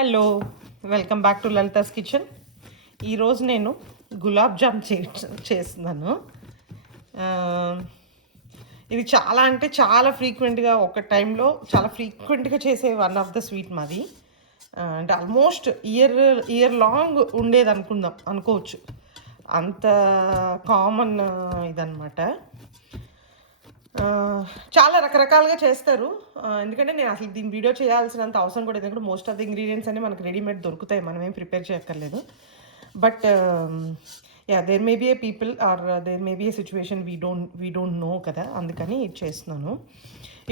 Hello, welcome back to Lalitha's kitchen. ఈరోజు నేను గులాబ్ జామ్ చేస్తున్నాను. ఇది చాలా అంటే చాలా ఫ్రీక్వెంట్గా ఒక టైంలో చాలా ఫ్రీక్వెంట్గా చేసే వన్ ఆఫ్ ద స్వీట్ మాది. అంటే ఆల్మోస్ట్ ఇయర్ లాంగ్ ఉండేది అనుకోవచ్చు. అంత కామన్ ఇదనమాట. చాలా రకరకాలుగా చేస్తారు. ఎందుకంటే నేను అసలు దీని వీడియో చేయాల్సినంత అవసరం కూడా లేదు. ఎందుకంటే మోస్ట్ ఆఫ్ ది ఇంగ్రీడియంట్స్ అన్ని మనకు రెడీమేడ్ దొరుకుతాయి, మనం ఏం ప్రిపేర్ చేయక్కర్లేదు. But there may be a people are there may be a situation we don't know కదా, అందుకని ఇది చేస్తున్నాను.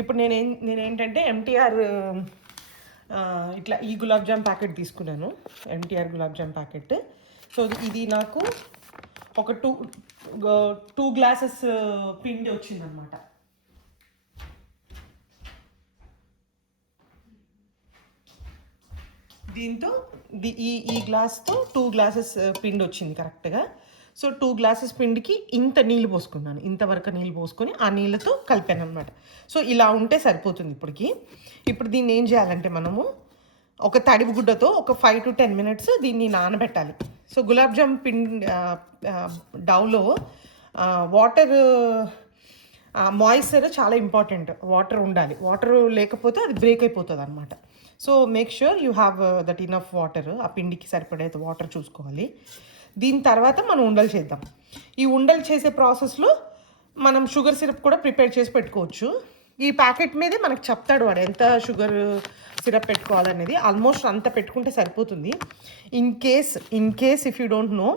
ఇప్పుడు నేనేంటంటే ఎంటీఆర్ ఇట్లా ఈ గులాబ్ జామ్ ప్యాకెట్ తీసుకున్నాను, ఎంటీఆర్ గులాబ్ జామ్ ప్యాకెట్. సో ఇది నాకు ఒక టూ గ్లాసెస్ పిండి వచ్చిందనమాట. దీంతో ఈ గ్లాస్తో 2 గ్లాసెస్ పిండి వచ్చింది కరెక్ట్గా. సో 2 గ్లాసెస్ పిండికి ఇంత నీళ్ళు పోసుకున్నాను, ఇంతవరకు నీళ్ళు పోసుకొని ఆ నీళ్ళతో కలిపాను అనమాట. సో ఇలా ఉంటే సరిపోతుంది. ఇప్పుడు దీన్ని ఏం చేయాలంటే మనము ఒక తడిపు గుడ్డతో ఒక 5 to 10 minutes దీన్ని నానబెట్టాలి. సో గులాబ్ జామ్ పిండి డౌలో వాటర్ మాయిశ్చర్ చాలా ఇంపార్టెంట్. వాటర్ ఉండాలి, వాటర్ లేకపోతే అది బ్రేక్ అయిపోతుంది అనమాట. So make sure you have that enough water. ఆ పిండికి సరిపడే వాటర్ చూసుకోవాలి. దీని తర్వాత మనం ఉండలు చేద్దాం. ఈ ఉండలు చేసే ప్రాసెస్లో మనం షుగర్ సిరప్ కూడా ప్రిపేర్ చేసి పెట్టుకోవచ్చు. ఈ ప్యాకెట్ మీదే మనకు చెప్తాడు వాడు ఎంత షుగర్ సిరప్ పెట్టుకోవాలనేది. ఆల్మోస్ట్ అంత పెట్టుకుంటే సరిపోతుంది. In case if you don't know,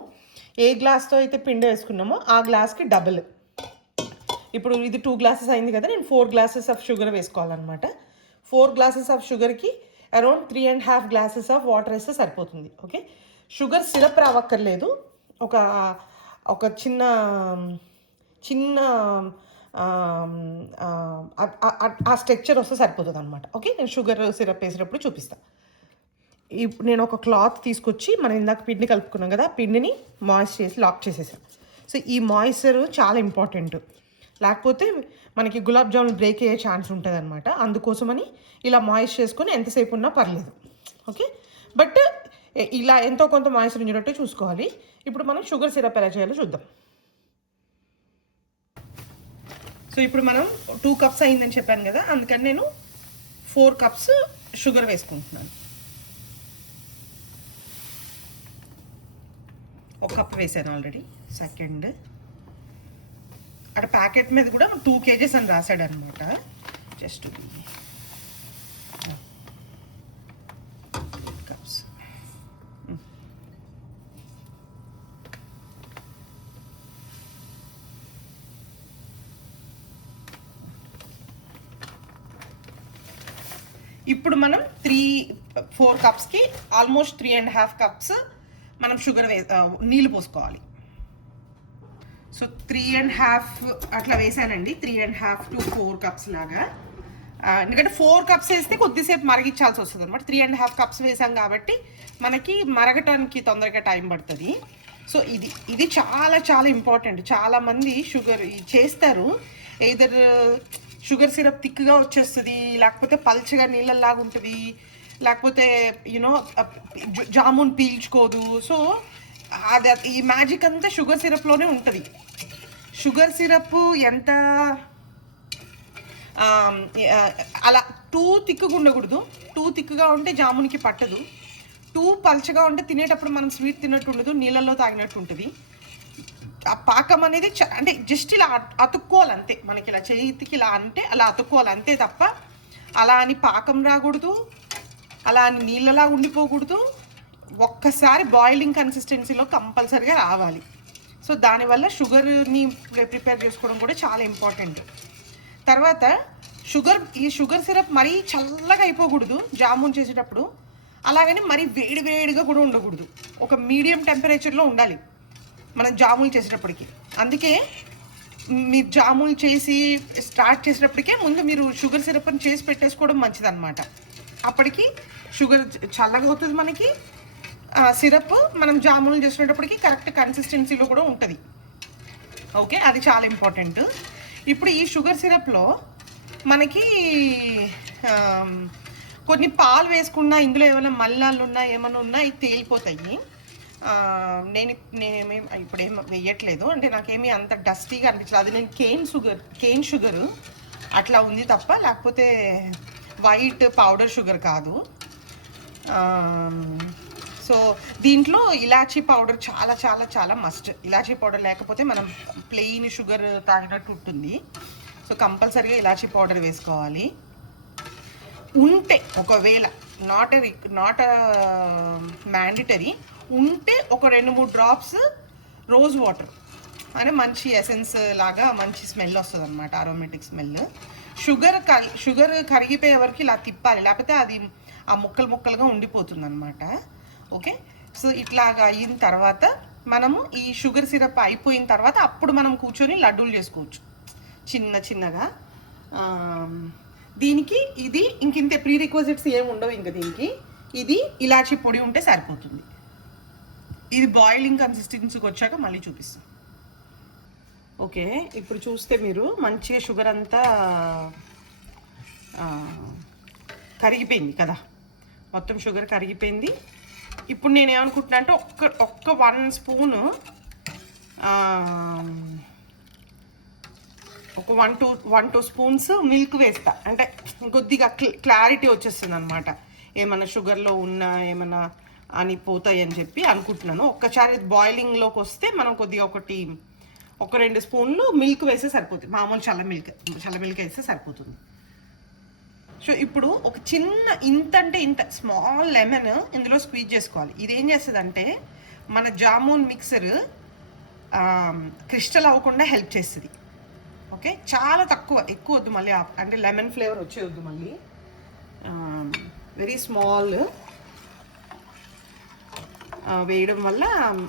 ఏ గ్లాస్తో అయితే పిండి వేసుకున్నామో ఆ గ్లాస్కి డబుల్. ఇప్పుడు ఇది 2 గ్లాసెస్ అయింది కదా, నేను 4 గ్లాసెస్ ఆఫ్ షుగర్ వేసుకోవాలన్నమాట. 4 గ్లాసెస్ ఆఫ్ షుగర్కి అరౌండ్ 3.5 గ్లాసెస్ ఆఫ్ వాటర్ వేస్తే సరిపోతుంది. ఓకే, షుగర్ సిరప్ రావక్కర్లేదు. ఒక చిన్న ఆ స్ట్రక్చర్ వస్తే సరిపోతుంది అనమాట. ఓకే, నేను షుగర్ సిరప్ వేసేటప్పుడు చూపిస్తాను. ఇప్పుడు నేను ఒక క్లాత్ తీసుకొచ్చి మనం ఇందాక పిండి కలుపుకున్నాం కదా, ఆ పిండిని మాయిశ్చర్ చేసి లాక్ చేసేసాను. సో ఈ మాయిశ్చర్ చాలా ఇంపార్టెంట్, లేకపోతే మనకి గులాబ్ జామున్ బ్రేక్ అయ్యే ఛాన్స్ ఉంటుంది అనమాట. అందుకోసమని ఇలా మాయిశ్చర్ చేసుకొని ఎంతసేపు ఉన్నా పర్లేదు. ఓకే, బట్ ఇలా ఎంతో కొంత మాయిశ్చర్ ఉండేటట్టు చూసుకోవాలి. ఇప్పుడు మనం షుగర్ సిరప్ ఎలా చేయాలో చూద్దాం. సో ఇప్పుడు మనం 2 కప్స్ అయిందని చెప్పాను కదా, అందుకని నేను 4 కప్స్ షుగర్ వేసుకుంటున్నాను. 1 కప్ వేసాను ఆల్రెడీ. సెకండ్, అక్కడ ప్యాకెట్ మీద కూడా 2 kgs అని రాశాడు అనమాట. Just cups. ఇప్పుడు మనం 4 కప్స్కి ఆల్మోస్ట్ 3.5 కప్స్ మనం షుగర్ నీళ్ళు పోసుకోవాలి. సో 3.5 అట్లా వేసానండి, 3.5 to 4 కప్స్ లాగా. ఎందుకంటే 4 కప్స్ వేస్తే కొద్దిసేపు మరగించాల్సి వస్తుంది అనమాట. 3.5 కప్స్ వేసాం కాబట్టి మనకి మరగటానికి తొందరగా టైం పడుతుంది. సో ఇది చాలా చాలా ఇంపార్టెంట్. చాలామంది షుగర్ చేస్తారు, ఎయిదర్ షుగర్ సిరప్ థిక్గా వచ్చేస్తుంది, లేకపోతే పల్చగా నీళ్ళలాగా ఉంటుంది, లేకపోతే యూనో జామున్ పీల్చుకోదు. సో ఈ మ్యాజిక్ అంతా షుగర్ సిరప్లోనే ఉంటుంది. షుగర్ సిరప్ ఎంత అలా టూ థిక్గా ఉండకూడదు. టూ థిక్గా ఉంటే జామున్కి పట్టదు. టూ పల్చగా ఉంటే తినేటప్పుడు మనం స్వీట్ తిన్నట్టు ఉండదు, నీళ్ళల్లో తాగినట్టు ఉంటుంది. ఆ పాకం అనేది అంటే జస్ట్ ఇలా అతుక్కోవాలి అంతే. మనకి ఇలా చేతికి ఇలా అంటే అలా అతుక్కోవాలి అంతే తప్ప అలా అని పాకం రాకూడదు, అలా అని నీళ్ళలా ఉండిపోకూడదు. ఒక్కసారి బాయిలింగ్ కన్సిస్టెన్సీలో కంపల్సరీగా రావాలి. సో దానివల్ల షుగర్ని ప్రిపేర్ చేసుకోవడం కూడా చాలా ఇంపార్టెంట్. తర్వాత ఈ షుగర్ సిరప్ మరీ చల్లగా అయిపోకూడదు జామున్ చేసేటప్పుడు, అలాగని మరీ వేడిగా కూడా ఉండకూడదు. ఒక మీడియం టెంపరేచర్లో ఉండాలి మనం జాములు చేసేటప్పటికి. అందుకే మీరు జాములు చేసి స్టార్ట్ చేసేటప్పటికే ముందు మీరు షుగర్ సిరప్ని చేసి పెట్టేసుకోవడం మంచిదన్నమాట. అప్పటికి షుగర్ చల్లగా అవుతుంది, మనకి సిరప్ మనం జాములు చేసేటప్పటికి కరెక్ట్ కన్సిస్టెన్సీలో కూడా ఉంటుంది. ఓకే, అది చాలా ఇంపార్టెంట్. ఇప్పుడు ఈ షుగర్ సిరప్లో మనకి కొన్ని పాలు వేసుకున్నా ఇందులో ఏమైనా మల్లాలు ఉన్నా ఏమైనా ఉన్నా ఇవి తేలిపోతాయి. నేనేమి ఇప్పుడు ఏం వేయట్లేదు, అంటే నాకేమీ అంత డస్టీగా అనిపించలేదు. అది నేను కేన్ షుగర్ అట్లా ఉంది తప్ప, లేకపోతే వైట్ పౌడర్ షుగర్ కాదు. సో దీంట్లో ఇలాచీ పౌడర్ చాలా చాలా చాలా మస్ట్. ఇలాచీ పౌడర్ లేకపోతే మనం ప్లెయిన్ షుగర్ తాగినట్టు ఉంటుంది. సో కంపల్సరీగా ఇలాచీ పౌడర్ వేసుకోవాలి. ఉంటే ఒకవేళ నాట్ మ్యాండిటరీ ఉంటే ఒక 2-3 డ్రాప్స్ రోజ్ వాటర్ అంటే మంచి ఎసెన్స్ లాగా మంచి స్మెల్ వస్తుంది అనమాట, అరోమేటిక్ స్మెల్. షుగర్ కరిగిపోయే వరకు ఇలా తిప్పాలి, లేకపోతే అది ఆ ముక్కలుగా ఉండిపోతుంది అనమాట. ఓకే, సో ఇట్లాగా అయిన తర్వాత మనము ఈ షుగర్ సిరప్ అయిపోయిన తర్వాత అప్పుడు మనం కూర్చొని లడ్డూలు చేసుకోవచ్చు చిన్నగా. దీనికి ఇది ఇంకింతే ప్రీ రిక్వజిట్స్ ఏమి ఉండవు. ఇంకా దీనికి ఇది ఇలాచీ పొడి ఉంటే సరిపోతుంది. ఇది బాయిలింగ్ కన్సిస్టెన్సీకి వచ్చాక మళ్ళీ చూపిస్తాం. ఓకే, ఇప్పుడు చూస్తే మీరు మంచిగా షుగర్ అంతా కరిగిపోయింది కదా, మొత్తం షుగర్ కరిగిపోయింది. ఇప్పుడు నేను ఏమనుకుంటున్నా అంటే ఒక్క 1 స్పూను ఒక 1-2 స్పూన్స్ మిల్క్ వేస్తా, అంటే కొద్దిగా క్లారిటీ వచ్చేస్తుంది అనమాట. ఏమన్నా షుగర్లో ఉన్నా ఏమన్నా అని పోతాయి అని చెప్పి అనుకుంటున్నాను. ఒక్కసారి బాయిలింగ్లోకి వస్తే మనం కొద్దిగా ఒక 2 స్పూన్లు మిల్క్ వేస్తే సరిపోతుంది, మామూలు చల్ల మిల్క్ వేస్తే సరిపోతుంది. సో ఇప్పుడు ఒక చిన్న ఇంత స్మాల్ లెమన్ ఇందులో స్క్వీజ్ చేసుకోవాలి. ఇదేం చేస్తుందంటే మన జామూన్ మిక్సర్ క్రిస్టల్ అవ్వకుండా హెల్ప్ చేస్తుంది. ఓకే, చాలా ఎక్కువ వద్దు మళ్ళీ, అంటే లెమన్ ఫ్లేవర్ వచ్చేవద్దు మళ్ళీ. వెరీ స్మాల్ వేయడం వల్ల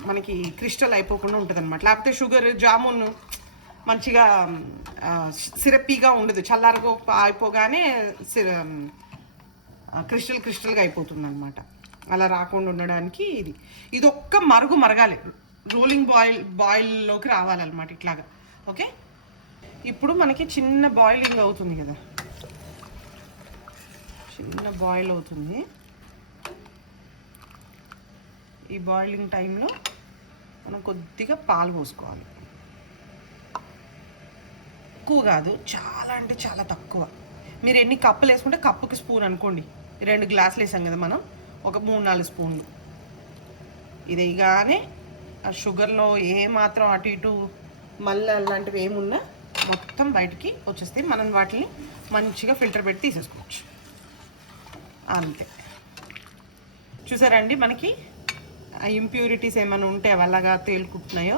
మనకి క్రిస్టల్ అయిపోకుండా ఉంటుంది అనమాట. లేకపోతే షుగర్ జామున్ మంచిగా సిరప్పీగా ఉండదు, చల్లారగా అయిపోగానే క్రిస్టల్గా అయిపోతుంది అనమాట. అలా రాకుండా ఉండడానికి ఇది ఒక్క మరగాలి, రోలింగ్ బాయిల్లోకి రావాలన్నమాట ఇట్లాగా. ఓకే, ఇప్పుడు మనకి చిన్న బాయిలింగ్ అవుతుంది కదా, చిన్న బాయిల్ అవుతుంది. ఈ బాయిలింగ్ టైంలో మనం కొద్దిగా పాలు పోసుకోవాలి. ఎక్కువ కాదు, చాలా అంటే చాలా తక్కువ. మీరు ఎన్ని కప్పులు వేసుకుంటే కప్పుకి స్పూన్ అనుకోండి. 2 గ్లాసులు వేసాం కదా మనం, ఒక 3-4 స్పూన్లు. ఇది వేయగానే ఆ షుగర్లో ఏమాత్రం అటు ఇటు మళ్ళీ అలాంటివి ఏమున్నా మొత్తం బయటికి వచ్చేస్తాయి. మనం వాటిని మంచిగా ఫిల్టర్ పెట్టి తీసేసుకోవచ్చు, అంతే. చూసారండి, మనకి ఆ ఇంప్యూరిటీస్ ఏమైనా ఉంటే అవలాగా తేలుకుంటున్నాయో,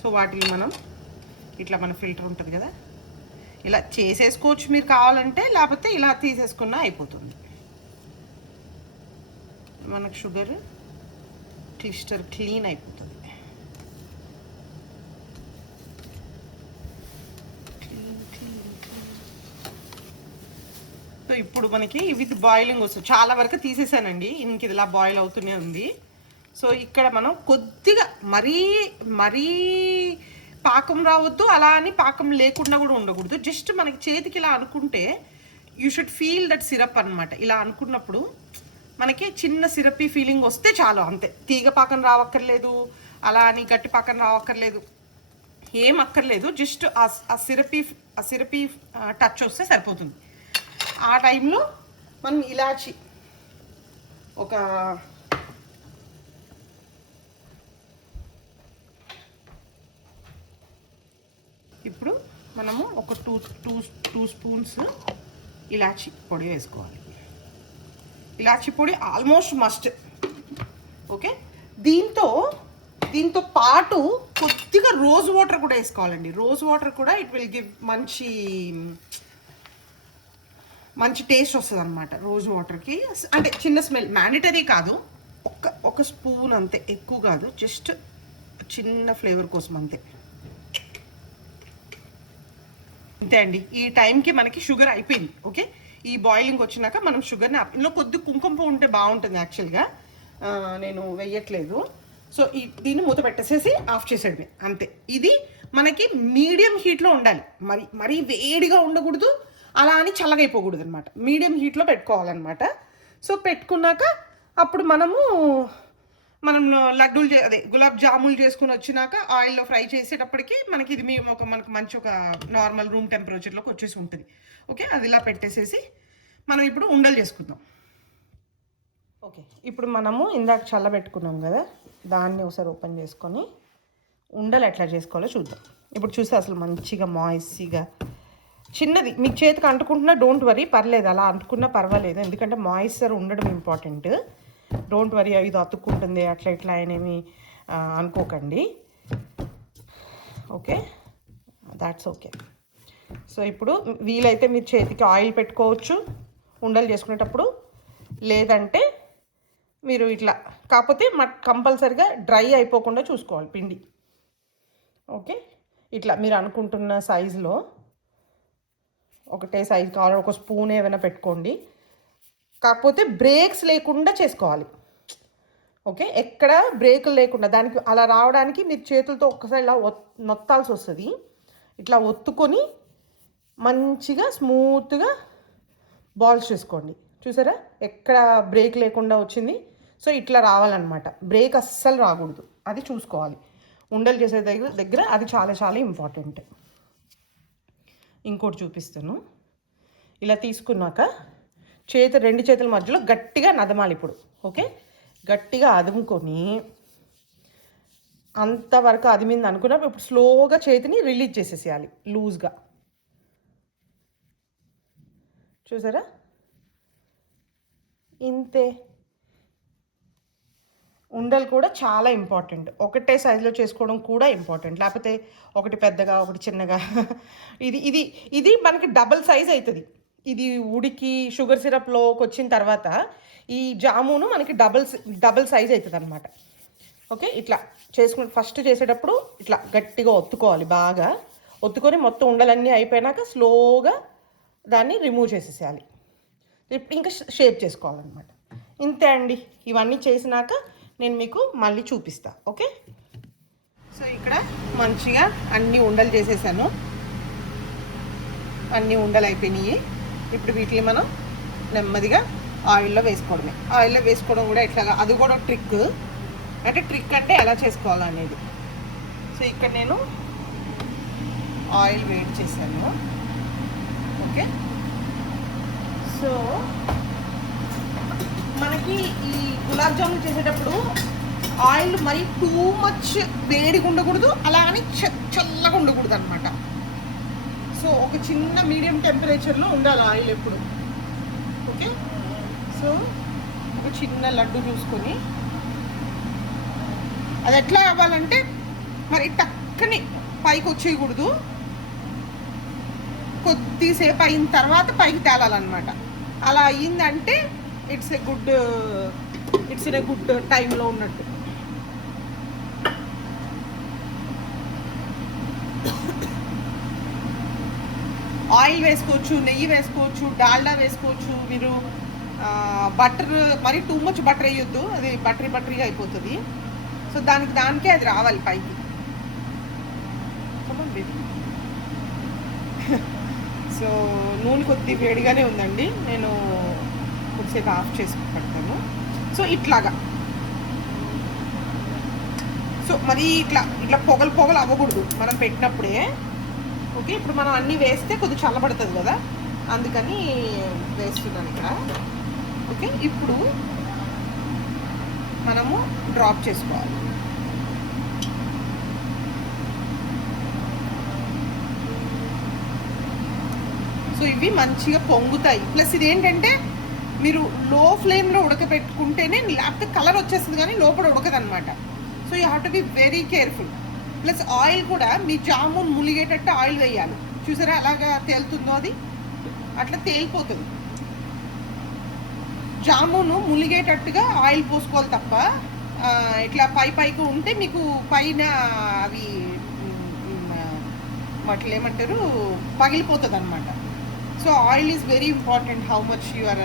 సో వాటిని మనం ఇట్లా మన ఫిల్టర్ ఉంటుంది కదా, ఇలా చేసేసుకోవచ్చు మీరు కావాలంటే, లేకపోతే ఇలా తీసేసుకున్నా అయిపోతుంది. మనకు షుగర్ క్లీన్ అయిపోతుంది. సో ఇప్పుడు మనకి విత్ బాయిలింగ్ వస్తుంది. చాలా వరకు తీసేసానండి, ఇంక ఇది ఇలా బాయిల్ అవుతూనే ఉంది. సో ఇక్కడ మనం కొద్దిగా మరీ పాకం రావద్దు, అలా అని పాకం లేకుండా కూడా ఉండకూడదు. జస్ట్ మనకి చేతికి ఇలా అనుకుంటే you should feel that syrup అనమాట. ఇలా అనుకున్నప్పుడు మనకి చిన్న సిరపీ ఫీలింగ్ వస్తే చాలు, అంతే. తీగ పాకం రావక్కర్లేదు, అలా అని గట్టి పాకం రావక్కర్లేదు, ఏం అక్కర్లేదు. జస్ట్ ఆ సిరపీ టచ్ వస్తే సరిపోతుంది. ఆ టైంలో మనం ఇలాచి ఇప్పుడు మనము ఒక టూ స్పూన్స్ ఇలాచి పొడి వేసుకోవాలి. ఇలాచి పొడి ఆల్మోస్ట్ మస్ట్. ఓకే, దీంతో పాటు కొద్దిగా రోజ్ వాటర్ కూడా వేసుకోవాలండి. రోజ్ వాటర్ కూడా ఇట్ విల్ గివ్ మంచి టేస్ట్ వస్తుంది అనమాట రోజ్ వాటర్కి. అంటే చిన్న స్మెల్, మ్యాండేటరీ కాదు, ఒక స్పూన్ అంతే, ఎక్కువ కాదు, జస్ట్ చిన్న ఫ్లేవర్ కోసం అంతే. అంతే అండి. ఈ టైంకి మనకి షుగర్ అయిపోయింది. ఓకే, ఈ బాయిలింగ్ వచ్చినాక మనం షుగర్ని ఇందులో కొద్ది కుంకుమ పువ్వు ఉంటే బాగుంటుంది. యాక్చువల్గా నేను వేయట్లేదు. సో దీన్ని మూత పెట్టేసేసి ఆఫ్ చేసేయడమే, అంతే. ఇది మనకి మీడియం హీట్లో ఉండాలి, మరీ వేడిగా ఉండకూడదు, అలా అని చల్లగా అయిపోకూడదు అనమాట, మీడియం హీట్లో పెట్టుకోవాలన్నమాట. సో పెట్టుకున్నాక అప్పుడు మనం లడ్డూలు అదే గులాబ్ జాములు చేసుకుని వచ్చినాక ఆయిల్లో ఫ్రై చేసేటప్పటికి మనకి ఇది మనకు మంచి ఒక నార్మల్ రూమ్ టెంపరేచర్లోకి వచ్చేసి ఉంటుంది. ఓకే, అది ఇలా పెట్టేసేసి మనం ఇప్పుడు ఉండలు చేసుకుందాం. ఓకే, ఇప్పుడు మనము ఇందాక చల్లబెట్టుకున్నాం కదా, దాన్ని ఒకసారి ఓపెన్ చేసుకొని ఉండలు ఎట్లా చేసుకోవాలో చూద్దాం. ఇప్పుడు చూస్తే అసలు మంచిగా మాయిస్సీగా చిన్నది మీకు చేతికి అంటుకుంటున్నా డోంట్ వరీ, పర్లేదు, అలా అంటుకున్నా పర్వాలేదు, ఎందుకంటే మాయిశ్చర్ ఉండడం ఇంపార్టెంట్. డోంట్ వరీ ఇది అతుక్కుంటుంది అట్లా ఇట్లా ఆయనేమి అనుకోకండి. Okay, that's okay. సో ఇప్పుడు వీలైతే మీరు చేతికి ఆయిల్ పెట్టుకోవచ్చు ఉండలు చేసుకునేటప్పుడు, లేదంటే మీరు ఇట్లా, కాకపోతే కంపల్సరిగా డ్రై అయిపోకుండా చూసుకోవాలి పిండి. ఓకే, ఇట్లా మీరు అనుకుంటున్న సైజులో ఒకటే సైజు కావాలి, ఒక స్పూన్ ఏమైనా పెట్టుకోండి, కాకపోతే బ్రేక్స్ లేకుండా చేసుకోవాలి. ఓకే, ఎక్కడ బ్రేకులు లేకుండా, దానికి అలా రావడానికి మీరు చేతులతో ఒక్కసారి ఇలా నొత్తాల్సి వస్తుంది. ఇట్లా ఒత్తుకొని మంచిగా స్మూత్గా బాల్స్ చేసుకోండి. చూసారా ఎక్కడ బ్రేక్ లేకుండా వచ్చింది. సో ఇట్లా రావాలన్నమాట, బ్రేక్ అస్సలు రాకూడదు, అది చూసుకోవాలి. ఉండలు చేసే దగ్గర అది చాలా చాలా ఇంపార్టెంట్. ఇంకోటి చూపిస్తాను. ఇలా తీసుకున్నాక రెండు చేతుల మధ్యలో గట్టిగా నదమాలి ఇప్పుడు. ఓకే, గట్టిగా అదుముకొని అంతవరకు అదిమింది అనుకున్నప్పుడు ఇప్పుడు స్లోగా చేతిని రిలీజ్ చేసేసేయాలి లూజ్గా. చూసారా, ఇంతే. ఉండలు కూడా చాలా ఇంపార్టెంట్, ఒకటే సైజులో చేసుకోవడం కూడా ఇంపార్టెంట్, లేకపోతే ఒకటి పెద్దగా ఒకటి చిన్నగా ఇది ఇది ఇది మనకి డబల్ సైజ్ అవుతుంది. ఇది ఉడికి షుగర్ సిరప్లోకి వచ్చిన తర్వాత ఈ జామును మనకి డబల్ సైజ్ అవుతుంది అనమాట. ఓకే, ఇట్లా ఫస్ట్ చేసేటప్పుడు ఇట్లా గట్టిగా ఒత్తుకోవాలి, బాగా ఒత్తుకొని మొత్తం ఉండలన్నీ అయిపోయినాక స్లోగా దాన్ని రిమూవ్ చేసేసేయాలి. ఇంకా షేప్ చేసుకోవాలన్నమాట. ఇంతే అండి, ఇవన్నీ చేసినాక నేను మీకు మళ్ళీ చూపిస్తా. ఓకే, సో ఇక్కడ మంచిగా అన్ని ఉండలు చేసేసాను, అన్ని ఉండలు అయిపోయినాయి. ఇప్పుడు వీటిని మనం నెమ్మదిగా ఆయిల్లో వేసుకోవడమే. ఆయిల్లో వేసుకోవడం కూడా ఎట్లాగా, అది కూడా ట్రిక్ అంటే ఎలా చేసుకోవాలనేది. సో ఇక్కడ నేను ఆయిల్ వేడి చేశాను. ఓకే, సో మనకి ఈ గులాబ్ జామున్ చేసేటప్పుడు ఆయిల్ మరీ టూ మచ్ వేడిగా ఉండకూడదు, అలాగని చల్లగా ఉండకూడదు అనమాట. సో ఒక చిన్న మీడియం టెంపరేచర్లో ఉండాలి ఆయిల్ ఎప్పుడు. ఓకే, సో ఒక చిన్న లడ్డు చూసుకొని, అది ఎట్లా అవ్వాలంటే మరి టక్కని పైకి వచ్చేయకూడదు, కొద్దిసేపు అయిన తర్వాత పైకి తేలాలన్నమాట. అలా అయ్యిందంటే ఇట్స్ ఇన్ ఏ గుడ్ టైంలో ఉన్నట్టు. ఆయిల్ వేసుకోవచ్చు, నెయ్యి వేసుకోవచ్చు, డాల్డా వేసుకోవచ్చు. మీరు బటర్ మరి టూ మచ్ బటర్ వేయొద్దు, అది బటరీగా అయిపోతుంది. సో దానికే అది రావాలి పైకి. సో నూనె కొద్ది వేడిగానే ఉందండి, నేను కొద్దిసేపు ఆఫ్ చేసి పెడతాను. సో ఇట్లాగా, సో మరి ఇట్లా పొగలు అవ్వకూడదు మనం పెట్టినప్పుడే. ఓకే, ఇప్పుడు మనం అన్నీ వేస్తే కొద్దిగా చల్లబడుతుంది కదా, అందుకని వేస్తున్నాను ఇక్కడ. ఓకే, ఇప్పుడు మనము డ్రాప్ చేసుకోవాలి. సో ఇవి మంచిగా పొంగుతాయి. ప్లస్ ఇదేంటంటే మీరు లో ఫ్లేమ్లో ఉడకబెట్టుకుంటేనే, లేకపోతే కలర్ వచ్చేస్తుంది కానీ లోపల ఉడకదనమాట. So you have to be very careful. Plus oil కూడా మీ జామున్ ములిగేటట్టు ఆయిల్ వేయాలి. చూసారా అలాగా తేలుతుందో, అది అట్లా తేలిపోతుంది. జామును ములిగేటట్టుగా ఆయిల్ పోసుకోవాలి తప్ప ఇట్లా పైకి ఉంటే మీకు పైన అవి వాటిలో ఏమంటారు పగిలిపోతుంది అనమాట. So oil is very important. How much you are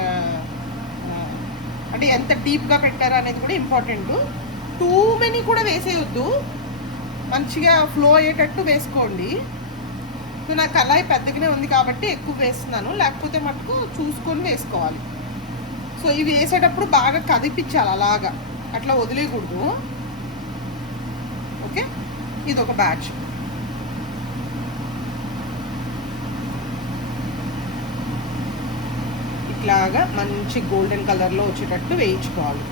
అంటే ఎంత డీప్గా పెట్టారా అనేది కూడా ఇంపార్టెంట్. టూ మెనీ కూడా వేసేయొద్దు, మంచిగా ఫ్లో అయ్యేటట్టు వేసుకోండి. సో నా కళాయి పెద్దగానే ఉంది కాబట్టి ఎక్కువ వేస్తున్నాను, లేకపోతే మటుకు చూసుకొని వేసుకోవాలి. సో ఇవి వేసేటప్పుడు బాగా కదిపించాలి, అలాగా అట్లా వదిలేయకూడదు. ఓకే, ఇది ఒక బ్యాచ్. ఇట్లాగా మంచి గోల్డెన్ కలర్లో వచ్చేటట్టు వేయించుకోవాలి.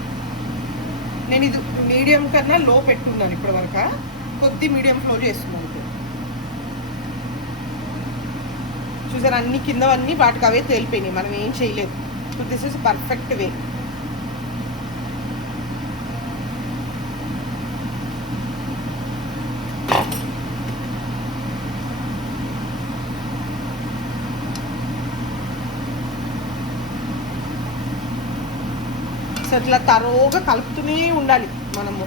నేను ఇది మీడియం కన్నా లో పెట్టుకున్నాను ఇప్పటివరకు, కొద్ది మీడియం ఫ్లో చేస్తున్నాను. చూసారు, అన్ని కిందవన్నీ వాటికి అవే తేలిపోయినాయి, మనం ఏం చేయలేదు. So this is perfect way. So ఇట్లా తరోగా కలుపుతూనే ఉండాలి మనము.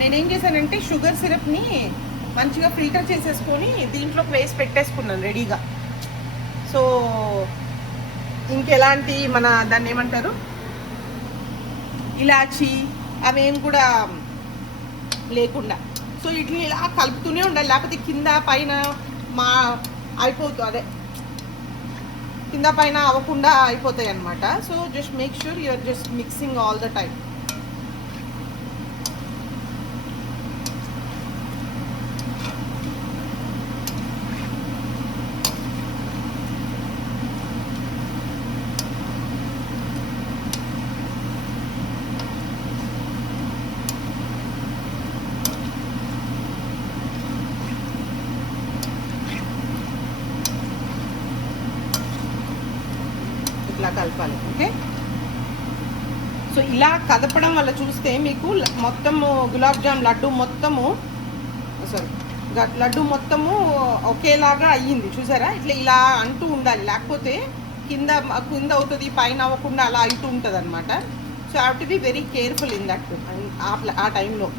నేనేం చేశానంటే షుగర్ సిరప్ని మంచిగా ఫిల్టర్ చేసేసుకొని దీంట్లో వేసి పెట్టేసుకున్నాను రెడీగా. సో ఇంకెలాంటి మన దాన్ని ఏమంటారు, ఇలాచి అవేం కూడా లేకుండా. సో వీటిని ఇలా కలుపుతూనే ఉండాలి, లేకపోతే కింద పైన అయిపోతుంది, అదే కింద పైన అవ్వకుండా అయిపోతాయి అన్నమాట. So just make sure you are just mixing all the time. ఇట్లా కలపాలి. ఓకే, సో ఇలా కదపడం వల్ల చూస్తే మీకు మొత్తము గులాబ్ జామ్ లడ్డు మొత్తము ఒకేలాగా అయ్యింది. చూసారా, ఇట్లా ఇలా అంటూ ఉండాలి, లేకపోతే కింద అవుతుంది, పైన అవ్వకుండా అలా అవుతూ ఉంటుంది అనమాట. So have to be very careful in that ఆ టైంలో.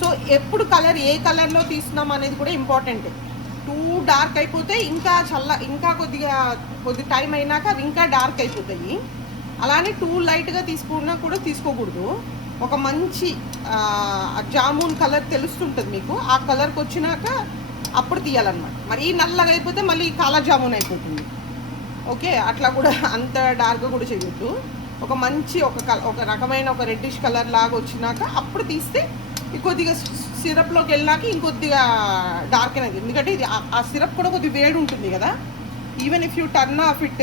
సో ఎప్పుడు ఏ కలర్లో తీస్తున్నాం అనేది కూడా ఇంపార్టెంట్. టూ డార్క్ అయిపోతే ఇంకా కొద్ది టైం అయినాక అవి ఇంకా డార్క్ అయిపోతాయి. అలానే టూ లైట్గా తీసుకున్నా కూడా తీసుకోకూడదు. ఒక మంచి జామున్ కలర్ తెలుస్తుంటుంది మీకు, ఆ కలర్కి వచ్చినాక అప్పుడు తీయాలన్నమాట. మరీ నల్లగా అయిపోతే మళ్ళీ కాలా జామున్ అయిపోతుంది. ఓకే, అట్లా కూడా అంత డార్క్గా కూడా చేయొద్దు. ఒక మంచి ఒక రకమైన ఒక రెడ్డిష్ కలర్ లాగా వచ్చినాక అప్పుడు తీస్తే కొద్దిగా సిరప్లోకి వెళ్ళినాక ఇంకొద్దిగా డార్క్ అనేది, ఎందుకంటే ఇది ఆ సిరప్ కూడా కొద్దిగా వేడి ఉంటుంది కదా. Even if you turn off it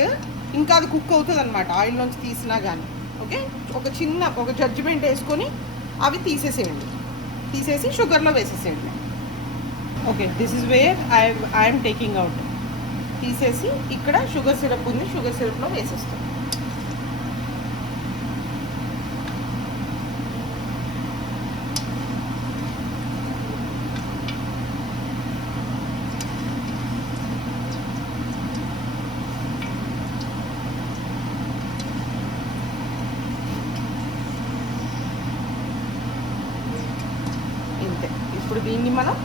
ఇంకా అది కుక్ అవుతుంది అనమాట ఆయిల్ నుంచి తీసినా కానీ. ఓకే, ఒక జడ్జిమెంట్ వేసుకొని అవి తీసేసి షుగర్లో వేసేసేయండి. Okay, this is where I'm taking out. తీసేసి ఇక్కడ షుగర్ సిరప్ ఉంది, షుగర్ సిరప్లో వేసేస్తాం. ఇప్పుడు దీన్ని మనం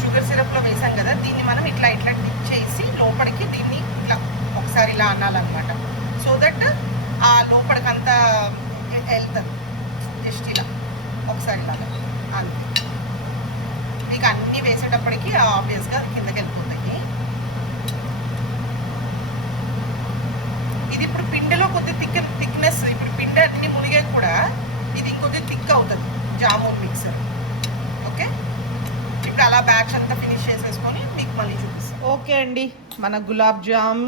షుగర్ సిరప్లో వేసాం కదా, దీన్ని మనం ఇట్లా డిప్ చేసి లోపలికి దీన్ని ఇట్లా ఒకసారి ఇలా అనాలన్నమాట. సో దట్ ఆ లోపలికి అంతా వెళ్తుంది. జస్ట్ ఇలా ఒకసారి ఇలాగా అంతే. మీకు అన్నీ వేసేటప్పటికి ఆబ్వియస్గా కిందకి వెళ్ళిపోతాయి. ఇది ఇప్పుడు పిండిలో కొద్ది థిక్నెస్, ఇప్పుడు పిండి అన్ని మునిగే కూడా ఇది ఇంకొద్ది థిక్ అవుతుంది జామూన్ మిక్సర్. ఓకే, ఇప్పుడు అలా బ్యాచ్ అంతా ఫినిష్ చేసేసుకొని మీకు మళ్ళీ చూపిస్తాం. ఓకే అండి, మన గులాబ్ జామ్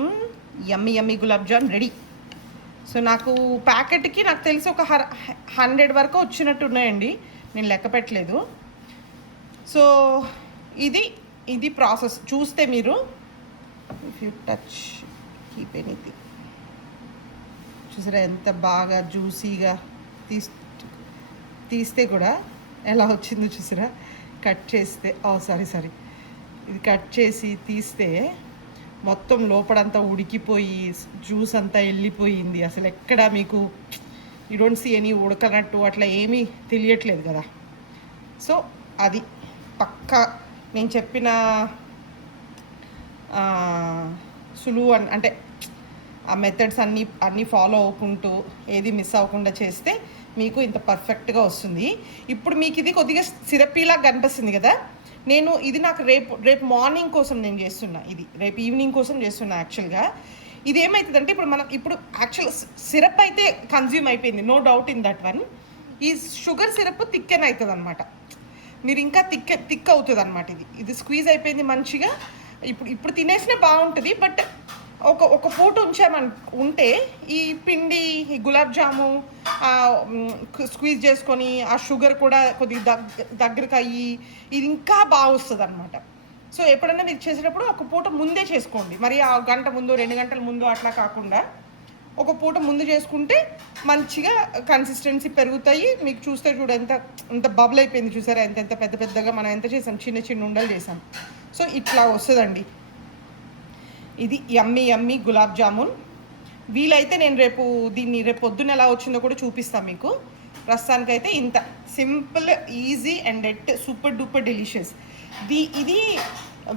యమ్మీ గులాబ్ జామ్ రెడీ. సో నాకు ప్యాకెట్కి నాకు తెలిసి ఒక 100 వరకు వచ్చినట్టు ఉన్నాయండి, నేను లెక్క పెట్టలేదు. సో ఇది ప్రాసెస్. చూస్తే మీరు if you touch keep anything, చూసారా ఎంత బాగా జ్యూసీగా తీస్తే కూడా ఎలా వచ్చిందో చూసారా. కట్ చేస్తే సారీ ఇది కట్ చేసి తీస్తే మొత్తం లోపడంతా ఉడికిపోయి జ్యూస్ అంతా వెళ్ళిపోయింది. అసలు ఎక్కడ మీకు యూ డోంట్ సీ ఎనీ ఉడకనట్టు అట్లా ఏమీ తెలియట్లేదు కదా. సో అది పక్కా నేను చెప్పిన సులువు అంటే ఆ మెథడ్స్ అన్నీ ఫాలో అవ్వకుంటూ ఏది మిస్ అవ్వకుండా చేస్తే మీకు ఇంత పర్ఫెక్ట్గా వస్తుంది. ఇప్పుడు మీకు ఇది కొద్దిగా సిరపీలా కనిపిస్తుంది కదా, నేను ఇది నాకు రేపు మార్నింగ్ కోసం నేను చేస్తున్నా, ఇది రేపు ఈవినింగ్ కోసం చేస్తున్నా. యాక్చువల్గా ఇది ఏమవుతుందంటే ఇప్పుడు యాక్చువల్ సిరప్ అయితే కన్జ్యూమ్ అయిపోయింది, no doubt in that one. ఈ షుగర్ సిరప్ థిక్కెన్ అవుతుంది అనమాట, మీరు ఇంకా థిక్ అవుతుంది అనమాట. ఇది స్క్వీజ్ అయిపోయింది మంచిగా. ఇప్పుడు తినేసినా బాగుంటుంది, బట్ ఒక పూట ఉంటే ఈ పిండి, ఈ గులాబ్ జాము స్క్వీజ్ చేసుకొని ఆ షుగర్ కూడా కొద్దిగా దగ్గరకు అయ్యి ఇది ఇంకా బాగా వస్తుంది అనమాట. సో ఎప్పుడైనా మీరు చేసేటప్పుడు ఒక పూట ముందే చేసుకోండి, మరి ఆ గంట ముందు 2 గంటల ముందు అట్లా కాకుండా ఒక పూట ముందు చేసుకుంటే మంచిగా కన్సిస్టెన్సీ పెరుగుతాయి. మీకు చూస్తే ఎంత బబుల్ అయిపోయింది చూసారా, ఎంత పెద్దగా మనం ఎంత చేసాం, చిన్న ఉండలు చేసాం. సో ఇట్లా వస్తుందండి. ఇది యమ్మీ గులాబ్ జామున్. వీలైతే నేను రేపు పొద్దున్న ఎలా వచ్చిందో కూడా చూపిస్తాను మీకు. ప్రస్తుతానికైతే ఇంత simple, easy and super duper delicious. ఇది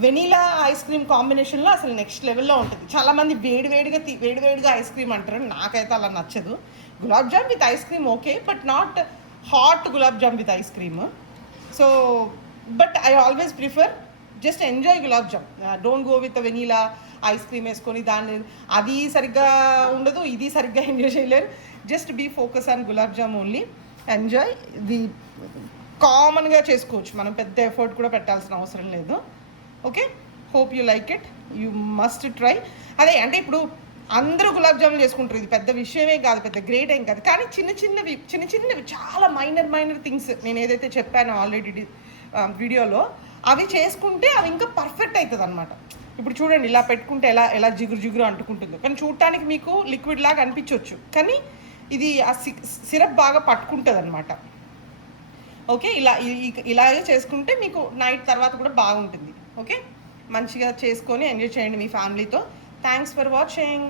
వెనీలా ఐస్ క్రీమ్ కాంబినేషన్లో అసలు నెక్స్ట్ లెవెల్లో ఉంటుంది. చాలామంది వేడివేడిగా ఐస్ క్రీమ్ అంటారు, నాకైతే అలా నచ్చదు. Gulab jam with ice cream okay, but not hot gulab jam with ice cream. So but I always prefer just enjoy gulab jam, don't go with vanilla ice cream వేసుకొని అది సరిగ్గా ఉండదు, ఇది సరిగ్గా ఎంజాయ్ చేయలేరు. Just be focus on gulab jam only, enjoy. ఇది కామన్గా చేసుకోవచ్చు, మనం పెద్ద ఎఫర్ట్ కూడా పెట్టాల్సిన అవసరం లేదు. Okay, hope you like it, you must try. అదే అంటే ఇప్పుడు అందరూ గులాబ్ జామున్ చేసుకుంటారు, ఇది పెద్ద విషయమే కాదు, పెద్ద గ్రేట్ ఏం కాదు. కానీ చిన్నవి చాలా మైనర్ థింగ్స్ నేను ఏదైతే చెప్పానో ఆల్రెడీ వీడియోలో, అవి చేసుకుంటే అవి ఇంకా పర్ఫెక్ట్ అవుతుంది అనమాట. ఇప్పుడు చూడండి, ఇలా పెట్టుకుంటే ఎలా జిగురు అంటుకుంటుందో, కానీ చూడటానికి మీకు లిక్విడ్ లాగా అనిపించవచ్చు, కానీ ఇది ఆ సిరప్ బాగా పట్టుకుంటుంది అనమాట. ఓకే, ఇలాగే చేసుకుంటే మీకు నైట్ తర్వాత కూడా బాగుంటుంది. ఓకే, మంచిగా చేసుకొని ఎంజాయ్ చేయండి మీ ఫ్యామిలీతో. Thanks for watching.